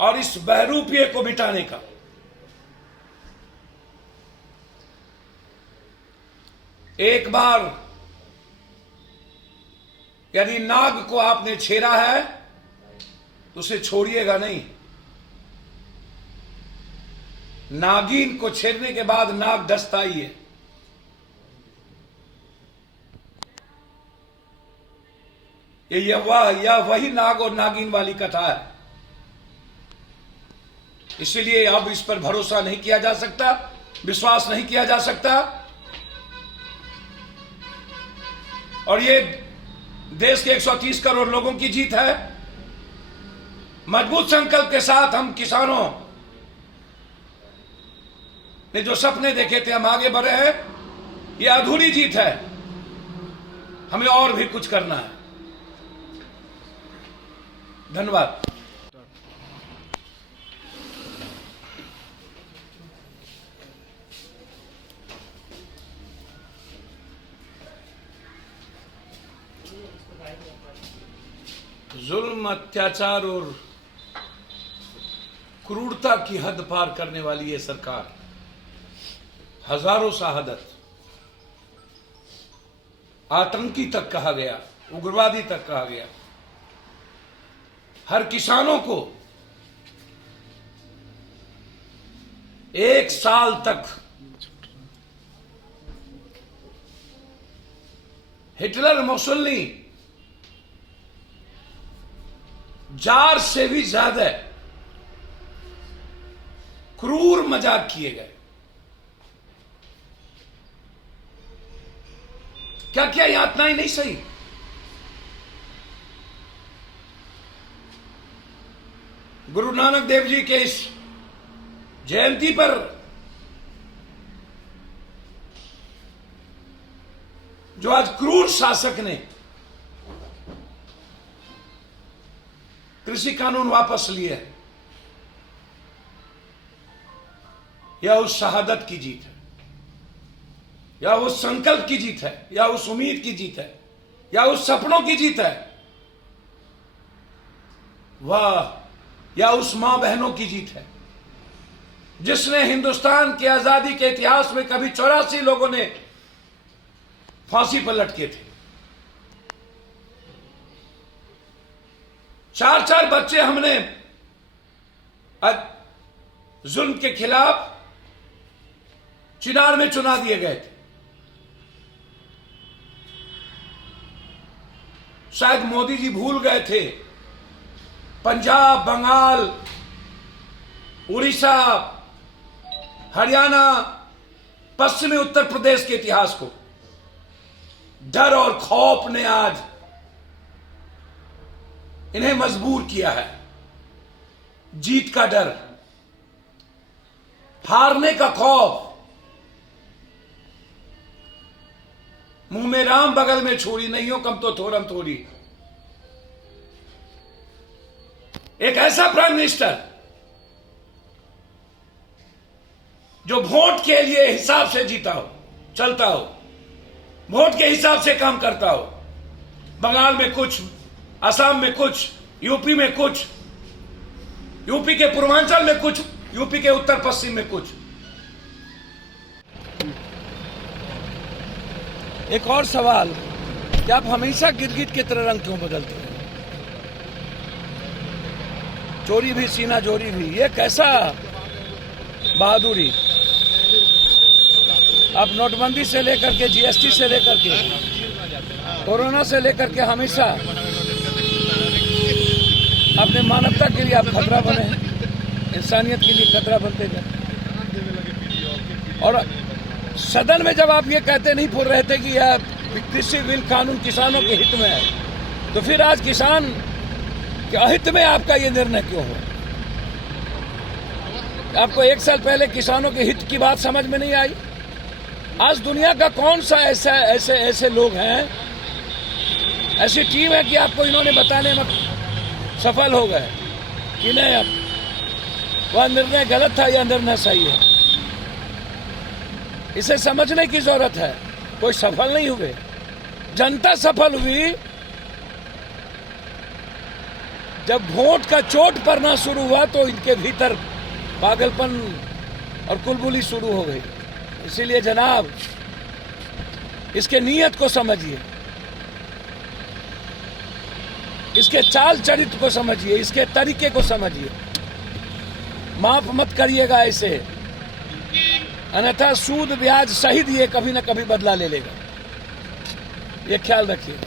और इस बहरूपिये को मिटाने का। एक बार यदि नाग को आपने छेड़ा है तो उसे छोड़िएगा नहीं। नागिन को छेड़ने के बाद नाग डसता ही है। यह वही नाग और नागिन वाली कथा है। इसलिए अब इस पर भरोसा नहीं किया जा सकता, विश्वास नहीं किया जा सकता। और ये देश के 130 करोड़ लोगों की जीत है। मजबूत संकल्प के साथ हम किसानों ने जो सपने देखे थे, हम आगे बढ़े हैं। ये अधूरी जीत है, हमें और भी कुछ करना है। धन्यवाद। जुल्म, अत्याचार और क्रूरता की हद पार करने वाली ये सरकार, हजारों शहादत, आतंकी तक कहा गया, उग्रवादी तक कहा गया, हर किसानों को 1 साल तक हिटलर, मुसोलिनी, जार से भी ज्यादा क्रूर मजाक किए गए। क्या क्या यातनाएं नहीं सही। गुरु नानक देव जी के इस जयंती पर जो आज क्रूर शासक ने कृषि कानून वापस लिए, यह उस शहादत की जीत है, या उस संकल्प की जीत है, या उस उम्मीद की जीत है, या उस सपनों की जीत है, वह या उस मां बहनों की जीत है जिसने हिंदुस्तान की आजादी के इतिहास में कभी 84 लोगों ने फांसी पर लटके थे। 4-4 बच्चे हमने जुल्म के खिलाफ चिनार में चुना दिए गए थे। शायद मोदी जी भूल गए थे पंजाब, बंगाल, उड़ीसा, हरियाणा, पश्चिमी उत्तर प्रदेश के इतिहास को। डर और खौफ ने आज इन्हें मजबूर किया है। जीत का डर, हारने का खौफ, मुंह में राम बगल में छोड़ी, नहीं हो कम तो थोरम थोड़ी। एक ऐसा प्राइम मिनिस्टर जो वोट के लिए हिसाब से जीता हो, चलता हो, वोट के हिसाब से काम करता हो। बंगाल में कुछ, असम में कुछ, यूपी में कुछ, यूपी के पूर्वांचल में कुछ, यूपी के उत्तर पश्चिम में कुछ। एक और सवाल कि आप हमेशा गिरगिट की तरह रंग क्यों बदलते हैं? चोरी भी सीना जोरी भी, ये कैसा बहादुरी। आप नोटबंदी से लेकर के, जीएसटी से लेकर के, कोरोना से लेकर के हमेशा अपने मानवता के लिए आप खतरा बने हैं, इंसानियत के लिए खतरा बनते गए। और सदन में जब आप ये कहते नहीं बोल रहे थे कि यह कृषि बिल कानून किसानों के हित में है, तो फिर आज किसान के अहित में आपका ये निर्णय क्यों हो? आपको 1 साल पहले किसानों के हित की बात समझ में नहीं आई? आज दुनिया का कौन सा ऐसे लोग हैं, ऐसी टीम है कि आपको इन्होंने बताने में सफल हो गए कि नहीं अब वह निर्णय गलत था या निर्णय सही है? इसे समझने की जरूरत है। कोई सफल नहीं हुए, जनता सफल हुई। जब वोट का चोट पड़ना शुरू हुआ तो इनके भीतर पागलपन और कुलबुली शुरू हो गई। इसीलिए जनाब, इसके नीयत को समझिए, इसके चाल चरित्र को समझिए, इसके तरीके को समझिए। माफ मत करिएगा ऐसे, अन्यथा सूद ब्याज सहित ये कभी न कभी बदला ले लेगा। ये ख्याल रखिए।